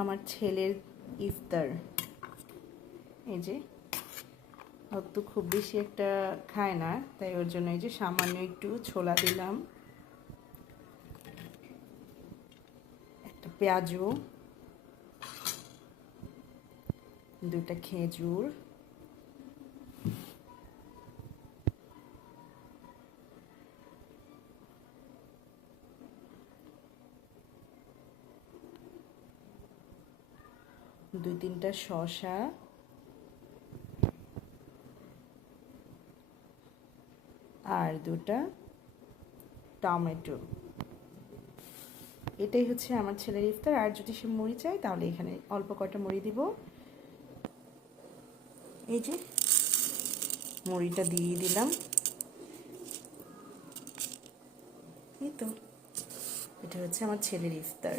আমার ছেলের ইফতার। এই যে ও তো খুব বেশি একটা খায় না, তাই ওর জন্য এই যে সামান্য একটু ছোলা দিলাম, একটা পেঁয়াজু, দুটা খেজুর, দুই তিনটা শসা, আর দুটা টমেটো। এটাই হচ্ছে আমার ছেলের ইফতার। আর যদি সে মুড়ি চায় তাহলে এখানে অল্প কয়টা মুড়ি দিব। এই যে মুড়িটা দিয়ে দিলাম। এই তো এটা হচ্ছে আমার ছেলের ইফতার।